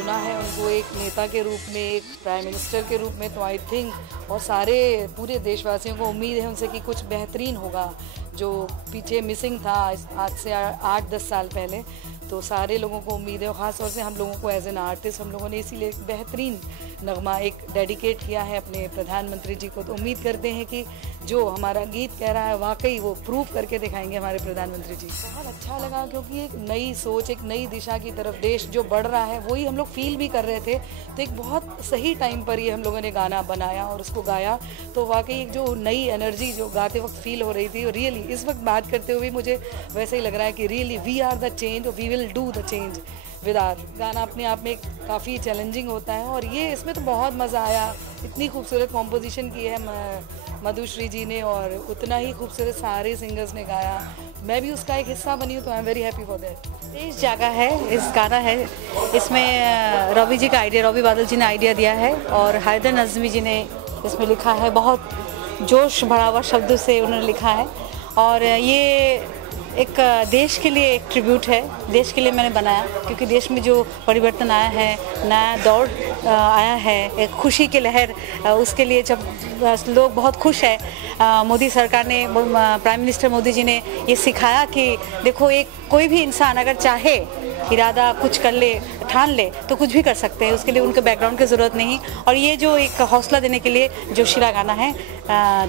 चुना है उनको एक नेता के रूप में, एक प्राइम मिनिस्टर के रूप में, तो आई थिंक और सारे पूरे देशवासियों को उम्मीद है उनसे कि कुछ बेहतरीन होगा जो पीछे मिसिंग था आज से 8-10 साल पहले। तो सारे लोगों को उम्मीद है और ख़ास तौर से हम लोगों को एज एन आर्टिस्ट हम लोगों ने इसीलिए एक बेहतरीन नगमा एक डेडिकेट किया है अपने प्रधानमंत्री जी को। तो उम्मीद करते हैं कि जो हमारा गीत कह रहा है वाकई वो प्रूव करके दिखाएंगे हमारे प्रधानमंत्री जी। बहुत अच्छा लगा क्योंकि एक नई सोच, एक नई दिशा की तरफ देश जो बढ़ रहा है वही हम लोग फील भी कर रहे थे। तो एक बहुत सही टाइम पर ये हम लोगों ने गाना बनाया और उसको गाया। तो वाकई एक जो नई एनर्जी जो गाते वक्त फील हो रही थी, रियली इस वक्त बात करते हुए मुझे वैसे ही लग रहा है कि really we are the change और we will do the change with our. गाना अपने आप में काफ़ी चैलेंजिंग होता है और ये इसमें तो बहुत मज़ा आया। इतनी खूबसूरत कॉम्पोजिशन की है मधुश्री जी ने और उतना ही खूबसूरत सारे सिंगर्स ने गाया। मैं भी उसका एक हिस्सा बनी हूँ तो आई am very happy for that. देश जागा है इस गाना है, इसमें रवि जी का आइडिया, रवि बादल जी ने आइडिया दिया है और हैदर नज़मी जी ने इसमें लिखा है। बहुत जोश भरा हुआ शब्दों से उन्होंने लिखा है और ये एक देश के लिए एक ट्रिब्यूट है। देश के लिए मैंने बनाया क्योंकि देश में जो परिवर्तन आया है, नया दौर आया है, एक खुशी की लहर, उसके लिए जब लोग बहुत खुश है। मोदी सरकार ने, प्राइम मिनिस्टर मोदी जी ने ये सिखाया कि देखो एक कोई भी इंसान अगर चाहे इरादा कुछ कर ले, ठान ले तो कुछ भी कर सकते हैं, उसके लिए उनके बैकग्राउंड की ज़रूरत नहीं। और ये जो एक हौसला देने के लिए जोशीला गाना है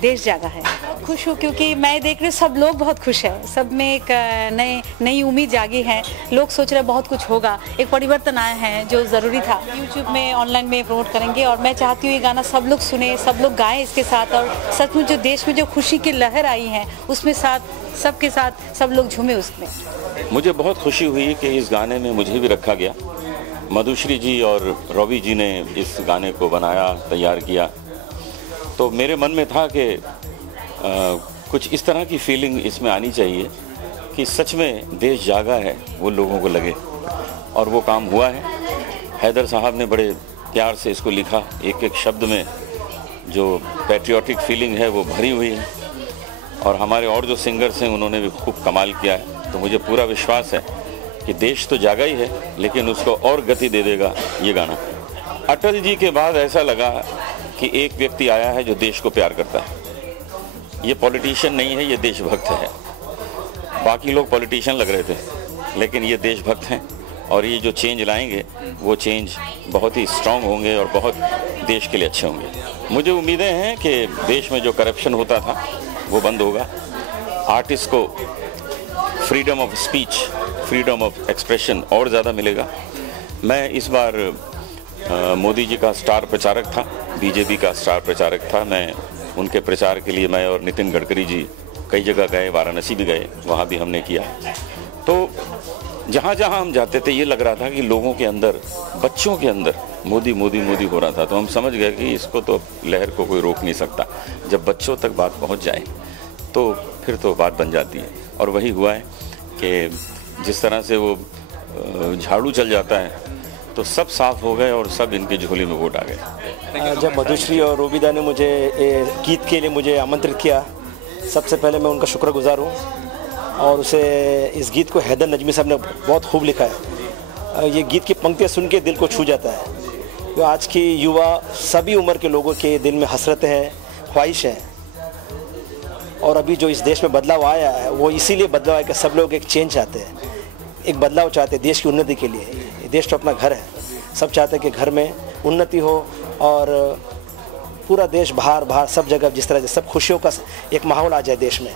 देश जागा है। खुश हूँ क्योंकि मैं देख रही हूँ सब लोग बहुत खुश है, सब में एक नई उम्मीद जागी है। लोग सोच रहे बहुत कुछ होगा, एक परिवर्तन आया है जो ज़रूरी था। यूट्यूब में, ऑनलाइन में प्रमोट करेंगे और मैं चाहती हूँ ये गाना सब लोग सुने, सब लोग गाएं इसके साथ और सचमुच जो देश में जो खुशी की लहर आई है उसमें सबके साथ सब लोग झूमे उसमें। मुझे बहुत खुशी हुई कि इस गाने में मुझे भी रखा गया। मधुश्री जी और रवि जी ने इस गाने को बनाया, तैयार किया। तो मेरे मन में था कि कुछ इस तरह की फीलिंग इसमें आनी चाहिए कि सच में देश जागा है, वो लोगों को लगे, और वो काम हुआ है। हैदर साहब ने बड़े प्यार से इसको लिखा, एक एक शब्द में जो पैट्रियोटिक फीलिंग है वो भरी हुई है और हमारे और जो सिंगर्स हैं उन्होंने भी खूब कमाल किया है। तो मुझे पूरा विश्वास है कि देश तो जागा ही है लेकिन उसको और गति दे देगा ये गाना। अटल जी के बाद ऐसा लगा कि एक व्यक्ति आया है जो देश को प्यार करता है। ये पॉलिटिशियन नहीं है, ये देशभक्त है। बाकी लोग पॉलिटिशियन लग रहे थे लेकिन ये देशभक्त हैं और ये जो चेंज लाएंगे वो चेंज बहुत ही स्ट्रांग होंगे और बहुत देश के लिए अच्छे होंगे। मुझे उम्मीदें हैं कि देश में जो करप्शन होता था वो बंद होगा। आर्टिस्ट को freedom of speech, freedom of expression और ज़्यादा मिलेगा। मैं इस बार मोदी जी का स्टार प्रचारक था, बीजेपी का स्टार प्रचारक था। मैं उनके प्रचार के लिए मैं और नितिन गडकरी जी कई जगह गए, वाराणसी भी गए, वहाँ भी हमने किया। तो जहाँ जहाँ हम जाते थे ये लग रहा था कि लोगों के अंदर, बच्चों के अंदर मोदी मोदी मोदी हो रहा था। तो हम समझ गए कि इसको तो लहर को कोई रोक नहीं सकता। जब बच्चों तक बात पहुँच जाए तो फिर तो बात बन जाती है। और वही हुआ है कि जिस तरह से वो झाड़ू चल जाता है तो सब साफ हो गए और सब इनके झोली में वोट आ गए। जब मधुश्री और रोबिदा ने मुझे गीत के लिए मुझे आमंत्रित किया, सबसे पहले मैं उनका शुक्रगुजार हूँ। और उसे इस गीत को हैदर नजमी साहब ने बहुत खूब लिखा है। ये गीत की पंक्तियाँ सुन के दिल को छू जाता है। जो आज की युवा, सभी उम्र के लोगों के दिल में हसरतें हैं, ख्वाहिश हैं। और अभी जो इस देश में बदलाव आया है वो इसीलिए बदलाव आया कि सब लोग एक चेंज चाहते हैं, एक बदलाव चाहते हैं देश की उन्नति के लिए। देश तो अपना घर है, सब चाहते हैं कि घर में उन्नति हो और पूरा देश बाहर सब जगह जिस तरह से सब खुशियों का एक माहौल आ जाए देश में।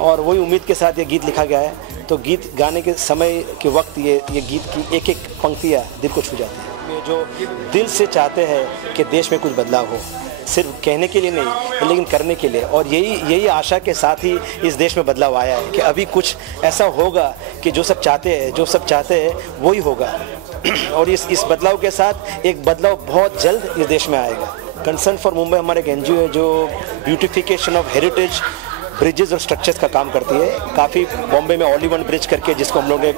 और वही उम्मीद के साथ ये गीत लिखा गया है। तो गीत गाने के समय के वक्त ये गीत की एक एक पंक्तियाँ दिल को छू जाती है। ये जो दिल से चाहते हैं कि देश में कुछ बदलाव हो, सिर्फ कहने के लिए नहीं लेकिन करने के लिए। और यही आशा के साथ ही इस देश में बदलाव आया है कि अभी कुछ ऐसा होगा कि जो सब चाहते हैं वही होगा। और इस बदलाव के साथ एक बदलाव बहुत जल्द इस देश में आएगा। कंसर्न फॉर मुंबई हमारे एक NGO है जो ब्यूटिफिकेशन ऑफ हेरिटेज ब्रिजेस और स्ट्रक्चर्स का काम करती है। काफ़ी बॉम्बे में ऑल इन वन ब्रिज करके जिसको हम लोग ने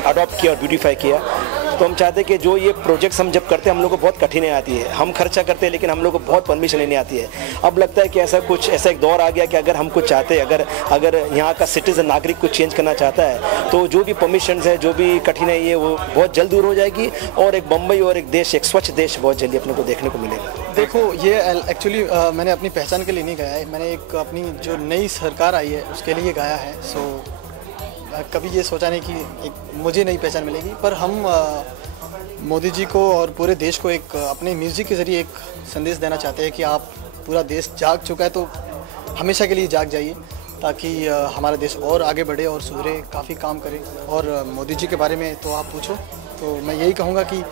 अडॉप्ट किया और ब्यूटीफाई किया। तो हम चाहते हैं कि जो ये प्रोजेक्ट्स हम जब करते हैं हम लोग को बहुत कठिनाई आती है, हम खर्चा करते हैं लेकिन हम लोग को बहुत परमिशन लेनी आती है। अब लगता है कि ऐसा एक दौर आ गया कि अगर हम कुछ चाहते हैं, अगर यहाँ का सिटीजन नागरिक कुछ चेंज करना चाहता है तो जो भी परमिशन है, जो भी कठिनाई है, वो बहुत जल्द दूर हो जाएगी और एक बम्बई और एक देश, एक स्वच्छ देश बहुत जल्दी अपने को देखने को मिलेगा। देखो, ये एक्चुअली मैंने अपनी पहचान के लिए नहीं गाया है, मैंने एक अपनी जो नई सरकार आई है उसके लिए गाया है। सो कभी ये सोचा नहीं कि एक मुझे नई पहचान मिलेगी, पर हम मोदी जी को और पूरे देश को एक अपने म्यूज़िक के ज़रिए एक संदेश देना चाहते हैं कि आप, पूरा देश जाग चुका है तो हमेशा के लिए जाग जाइए, ताकि हमारा देश और आगे बढ़े और सुधरे, काफ़ी काम करे। और मोदी जी के बारे में तो आप पूछो तो मैं यही कहूँगा कि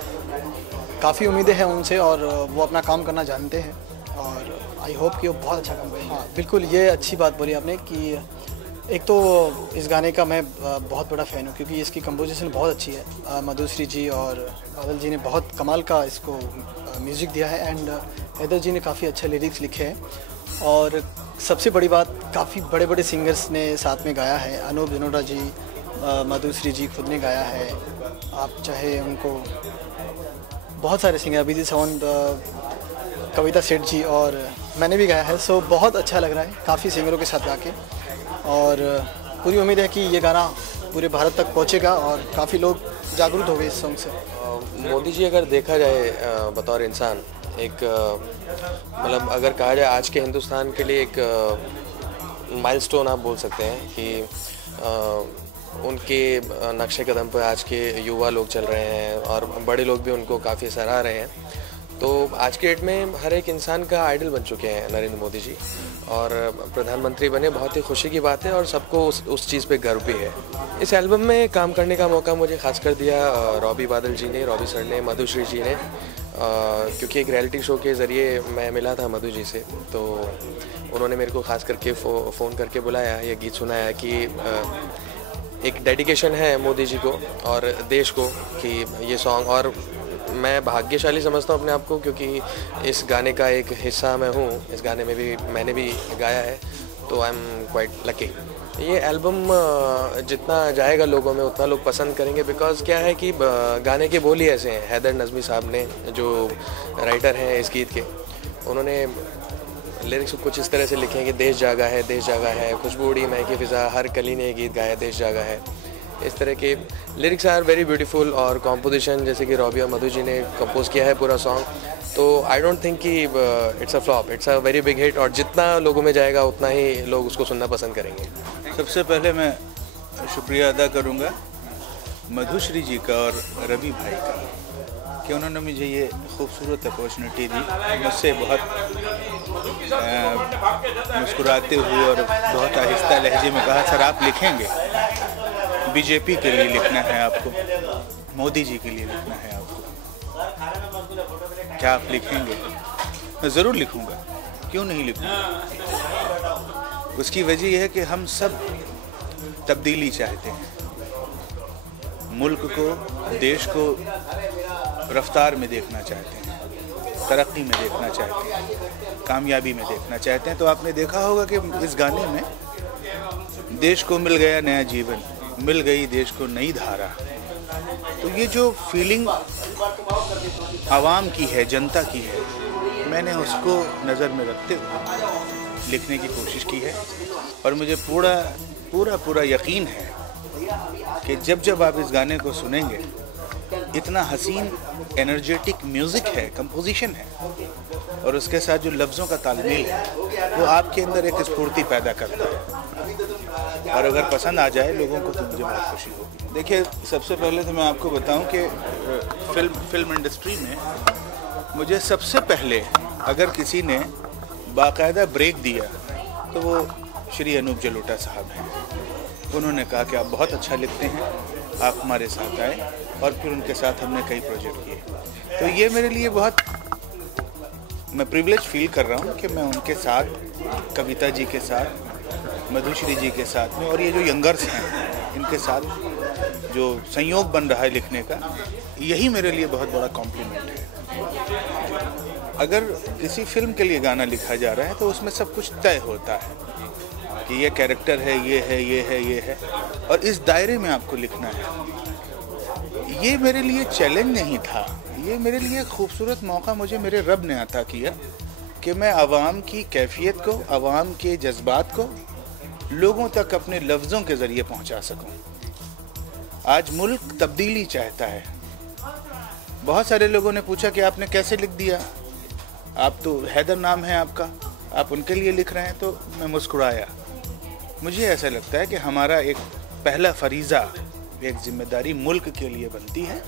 काफ़ी उम्मीदें हैं उनसे और वो अपना काम करना जानते हैं और आई होप कि वो बहुत अच्छा काम करेंगे। हाँ बिल्कुल, ये अच्छी बात बोली आपने कि एक तो इस गाने का मैं बहुत बड़ा फ़ैन हूँ क्योंकि इसकी कंपोजिशन बहुत अच्छी है। मधुश्री जी और बादल जी ने बहुत कमाल का इसको म्यूज़िक दिया है एंड हैदर जी ने काफ़ी अच्छे लिरिक्स लिखे हैं और सबसे बड़ी बात, काफ़ी बड़े बड़े सिंगर्स ने साथ में गाया है। अनूप जलोटा जी, मधुश्री जी खुद ने गाया है, आप चाहे उनको, बहुत सारे सिंगर, अभिजीत सावंत, कविता सेठ जी और मैंने भी गाया है। सो बहुत अच्छा लग रहा है काफ़ी सिंगरों के साथ गा के और पूरी उम्मीद है कि ये गाना पूरे भारत तक पहुंचेगा और काफ़ी लोग जागरूक हो गए इस सॉन्ग से। मोदी जी अगर देखा जाए बतौर इंसान, एक मतलब अगर कहा जाए आज के हिंदुस्तान के लिए एक माइलस्टोन आप बोल सकते हैं कि उनके नक्शे कदम पर आज के युवा लोग चल रहे हैं और बड़े लोग भी उनको काफ़ी सराह रहे हैं। तो आज के डेट में हर एक इंसान का आइडल बन चुके हैं नरेंद्र मोदी जी और प्रधानमंत्री बने, बहुत ही खुशी की बात है और सबको उस चीज़ पे गर्व भी है। इस एल्बम में काम करने का मौका मुझे खास कर दिया रॉबी बादल जी ने, रॉबी सर ने, मधुश्री जी ने, क्योंकि एक रियलिटी शो के ज़रिए मैं मिला था मधु जी से, तो उन्होंने मेरे को खास करके फ़ोन करके बुलाया, ये गीत सुनाया कि एक डेडिकेशन है मोदी जी को और देश को कि ये सॉन्ग, और मैं भाग्यशाली समझता हूँ अपने आप को क्योंकि इस गाने का एक हिस्सा मैं हूँ। इस गाने में भी मैंने भी गाया है, तो आई एम क्वाइट लकी। ये एल्बम जितना जाएगा लोगों में उतना लोग पसंद करेंगे, बिकॉज़ क्या है कि गाने के बोल ही ऐसे हैं। हैदर नज़मी साहब ने, जो राइटर हैं इस गीत के, उन्होंने लिरिक्स कुछ इस तरह से लिखे हैं कि देश जागा है, देश जागा है, खुशबू उड़ी महकी फ़िज़ा, हर कली ने गीत गाया देश जागा है। इस तरह के लिरिक्स आर वेरी ब्यूटीफुल और कॉम्पोजिशन जैसे कि रॉबी और मधु जी ने कंपोज किया है पूरा सॉन्ग, तो आई डोंट थिंक कि it's a flop, it's a very big hit और जितना लोगों में जाएगा उतना ही लोग उसको सुनना पसंद करेंगे। सबसे पहले मैं शुक्रिया अदा करूंगा मधुश्री जी का और रवि भाई का कि उन्होंने मुझे ये खूबसूरत अपॉर्चुनिटी दी। मुझसे बहुत मुस्कुराते हुए और बहुत आहिस्ता लहजे में कहा, सर आप लिखेंगे? बीजेपी के लिए लिखना है आपको, मोदी जी के लिए लिखना है आपको, क्या आप लिखेंगे? मैं ज़रूर लिखूंगा, क्यों नहीं लिखूंगा। उसकी वजह यह है कि हम सब तब्दीली चाहते हैं, मुल्क को, देश को रफ्तार में देखना चाहते हैं, तरक्की में देखना चाहते हैं, कामयाबी में देखना चाहते हैं। तो आपने देखा होगा कि इस गाने में देश को मिल गया नया जीवन, मिल गई देश को नई धारा। तो ये जो फीलिंग आवाम की है, जनता की है, मैंने उसको नज़र में रखते हुए लिखने की कोशिश की है और मुझे पूरा यकीन है कि जब आप इस गाने को सुनेंगे, इतना हसीन एनर्जेटिक म्यूज़िक है, कंपोजिशन है और उसके साथ जो लफ्ज़ों का तालमेल है वो आपके अंदर एक स्फूर्ति पैदा करता है और अगर पसंद आ जाए लोगों को तो मुझे बहुत खुशी होगी। देखिए, सबसे पहले तो मैं आपको बताऊं कि फिल्म इंडस्ट्री में मुझे सबसे पहले अगर किसी ने बाकायदा ब्रेक दिया तो वो श्री अनूप जलोटा साहब हैं। उन्होंने कहा कि आप बहुत अच्छा लिखते हैं, आप हमारे साथ आए और फिर उनके साथ हमने कई प्रोजेक्ट किए। तो ये मेरे लिए बहुत, मैं प्रिविलेज फील कर रहा हूँ कि मैं उनके साथ, कविता जी के साथ, मधुश्री जी के साथ में और ये जो यंगर्स हैं इनके साथ जो संयोग बन रहा है लिखने का, यही मेरे लिए बहुत बड़ा कॉम्प्लीमेंट है। अगर किसी फिल्म के लिए गाना लिखा जा रहा है तो उसमें सब कुछ तय होता है कि ये कैरेक्टर है, ये है, ये है, ये है और इस दायरे में आपको लिखना है। ये मेरे लिए चैलेंज नहीं था, ये मेरे लिए खूबसूरत मौका मुझे मेरे रब ने अता किया कि मैं आवाम की कैफियत को, आवाम के जज्बात को लोगों तक अपने लफ्ज़ों के ज़रिए पहुंचा सकूं। आज मुल्क तब्दीली चाहता है। बहुत सारे लोगों ने पूछा कि आपने कैसे लिख दिया, आप तो हैदर नाम है आपका, आप उनके लिए लिख रहे हैं। तो मैं मुस्कुराया। मुझे ऐसा लगता है कि हमारा एक पहला फरीज़ा, एक जिम्मेदारी मुल्क के लिए बनती है,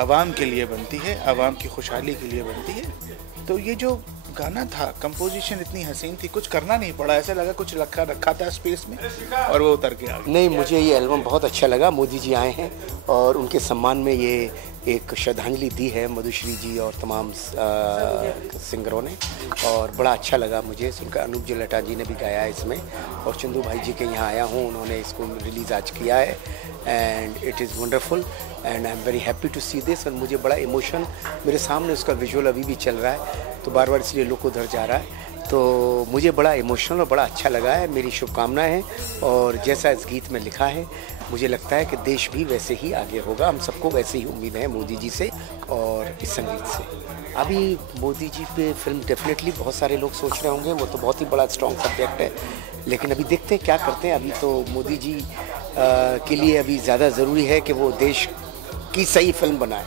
आवाम के लिए बनती है, आवाम की खुशहाली के लिए बनती है। तो ये जो गाना था, कंपोजिशन इतनी हसीन थी, कुछ करना नहीं पड़ा, ऐसा लगा कुछ रखा था स्पेस में और वो उतर के आ गया। नहीं, मुझे ये एल्बम बहुत अच्छा लगा। मोदी जी आए हैं और उनके सम्मान में ये एक श्रद्धांजलि दी है मधुश्री जी और तमाम सिंगरों ने, और बड़ा अच्छा लगा मुझे सुनकर। अनूप जलोटा जी ने भी गाया है इसमें, और चंदू भाई जी के यहाँ आया हूँ, उन्होंने इसको रिलीज़ आज किया है, and it is wonderful and I am very happy to see this. और मुझे बड़ा इमोशन, मेरे सामने उसका विजुअल अभी भी चल रहा है, तो बार बार इसलिए लुक उधर जा रहा है, तो मुझे बड़ा इमोशनल और बड़ा अच्छा लगा है। मेरी शुभकामनाएं हैं, और जैसा इस गीत में लिखा है, मुझे लगता है कि देश भी वैसे ही आगे होगा। हम सबको वैसे ही उम्मीद है मोदी जी से और इस संगीत से। अभी मोदी जी पे फिल्म डेफिनेटली बहुत सारे लोग सोच रहे होंगे, वो तो बहुत ही बड़ा स्ट्रॉन्ग सब्जेक्ट है, लेकिन अभी देखते हैं क्या करते हैं। अभी तो मोदी जी के लिए अभी ज़्यादा ज़रूरी है कि वो देश की सही फिल्म बनाए,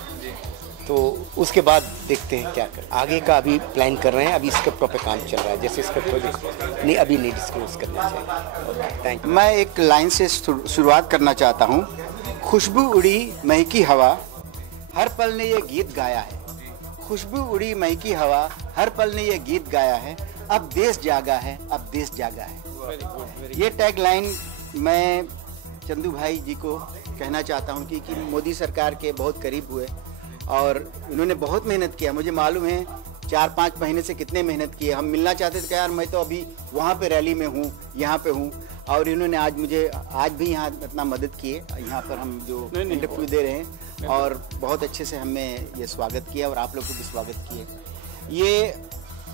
तो उसके बाद देखते हैं क्या कर। आगे का अभी प्लान कर रहे हैं, अभी स्क्रिप्ट पे काम चल रहा है, जैसे स्क्रिप्ट नहीं अभी नहीं डिस्क्लोज करना चाहिए। Thank you. मैं एक लाइन से शुरुआत करना चाहता हूँ। खुशबू उड़ी महकी हवा, हर पल ने ये गीत गाया है। खुशबू उड़ी महकी हवा, हर पल ने ये गीत गाया है। अब देश जागा है, अब देश जागा है। ये टैग लाइन मैं चंदू भाई जी को कहना चाहता हूँ कि मोदी सरकार के बहुत करीब हुए और इन्होंने बहुत मेहनत किया। मुझे मालूम है 4-5 महीने से कितने मेहनत किए। हम मिलना चाहते थे कि यार मैं तो अभी वहाँ पे रैली में हूँ, यहाँ पे हूँ, और इन्होंने आज मुझे आज भी यहाँ इतना मदद किए। यहाँ पर हम जो इंटरव्यू दे रहे हैं, और बहुत अच्छे से हमें ये स्वागत किया, और आप लोग को भी स्वागत किए। ये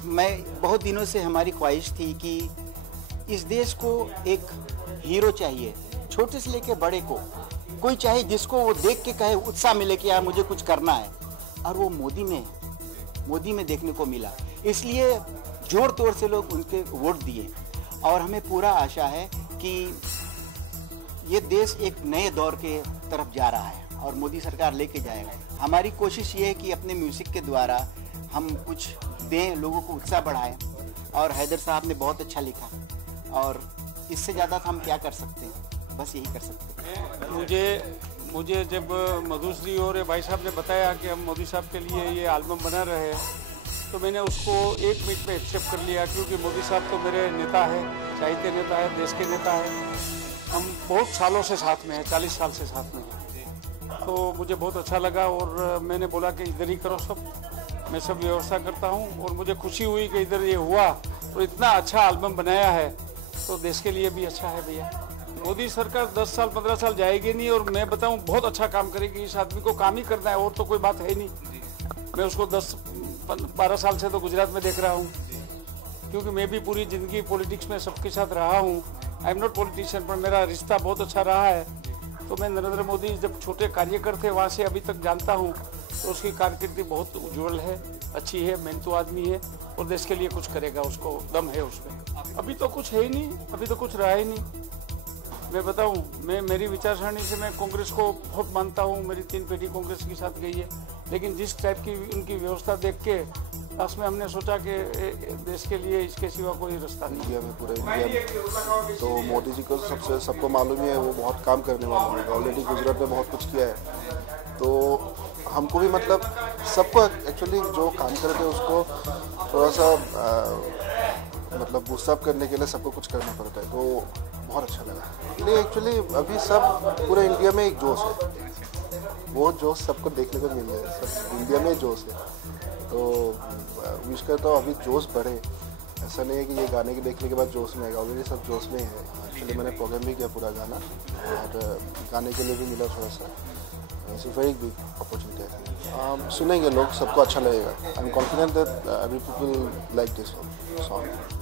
मैं बहुत दिनों से हमारी ख्वाहिश थी कि इस देश को एक हीरो चाहिए, छोटे से लेके बड़े को, कोई चाहे जिसको वो देख के कहे उत्साह मिले कि यार मुझे कुछ करना है, और वो मोदी में देखने को मिला। इसलिए जोर तोड़ से लोग उनके वोट दिए, और हमें पूरा आशा है कि ये देश एक नए दौर के तरफ जा रहा है और मोदी सरकार लेके जाएगा। हमारी कोशिश ये है कि अपने म्यूज़िक के द्वारा हम कुछ दें, लोगों को उत्साह बढ़ाएं, और हैदर साहब ने बहुत अच्छा लिखा, और इससे ज़्यादा हम क्या कर सकते हैं, बस यही कर सकते हैं। मुझे जब मधुश्री और भाई साहब ने बताया कि हम मोदी साहब के लिए ये एल्बम बना रहे हैं, तो मैंने उसको 1 मिनट में एक्सेप्ट कर लिया, क्योंकि मोदी साहब तो मेरे नेता है, साहित्य नेता है, देश के नेता है। हम बहुत सालों से साथ में हैं, 40 साल से साथ में हैं, तो मुझे बहुत अच्छा लगा, और मैंने बोला कि इधर ही करो सब, मैं सब व्यवस्था करता हूँ। और मुझे खुशी हुई कि इधर ये हुआ, और इतना अच्छा एल्बम बनाया है, तो देश के लिए भी अच्छा है भैया। मोदी सरकार 10 साल 15 साल जाएगी नहीं, और मैं बताऊं बहुत अच्छा काम करेगी। इस आदमी को काम ही करना है, और तो कोई बात है नहीं। मैं उसको 10-12 साल से तो गुजरात में देख रहा हूं, क्योंकि मैं भी पूरी ज़िंदगी पॉलिटिक्स में सबके साथ रहा हूं। आई एम नॉट पॉलिटिशियन, पर मेरा रिश्ता बहुत अच्छा रहा है। तो मैं नरेंद्र मोदी जब छोटे कार्यकर थे वहाँ से अभी तक जानता हूँ, तो उसकी कारकिर्दी बहुत उज्जवल है, अच्छी है, मेहनतू आदमी है, और देश के लिए कुछ करेगा, उसको दम है उसमें। अभी तो कुछ है ही नहीं, अभी तो कुछ रहा ही नहीं। मैं बताऊं, मेरी विचारसरणी से मैं कांग्रेस को बहुत मानता हूं, मेरी 3 पीढ़ी कांग्रेस के साथ गई है, लेकिन जिस टाइप की उनकी व्यवस्था देख के लास्ट में हमने सोचा कि देश के लिए इसके सिवा कोई रास्ता नहीं। इंडिया में, पूरे इंडिया में तो मोदी जी को सबको मालूम ही है, वो बहुत काम करने वाले हैं। ऑलरेडी गुजरात में बहुत कुछ किया है, तो हमको भी मतलब सबको एक्चुअली जो काम करते हैं उसको थोड़ा सा मतलब बूस्टअप करने के लिए सबको कुछ करना पड़ता है, तो बहुत अच्छा लगा। इसलिए एक्चुअली अभी सब पूरे इंडिया में एक जोश है, वो जोश सबको देखने को मिल रहा है, सब इंडिया में जोश है। तो विश करता हूँ अभी जोश बढ़े, ऐसा नहीं है कि ये गाने के देखने के बाद जोश में आएगा, ऑलरेडी सब जोश में है। एक्चुअली मैंने प्रोग्राम भी किया पूरा गाना, और गाने के लिए भी मिला थोड़ा सा, it's a very big opportunity. सुनेंगे लोग, सबको अच्छा लगेगा। I am confident that every people like this song.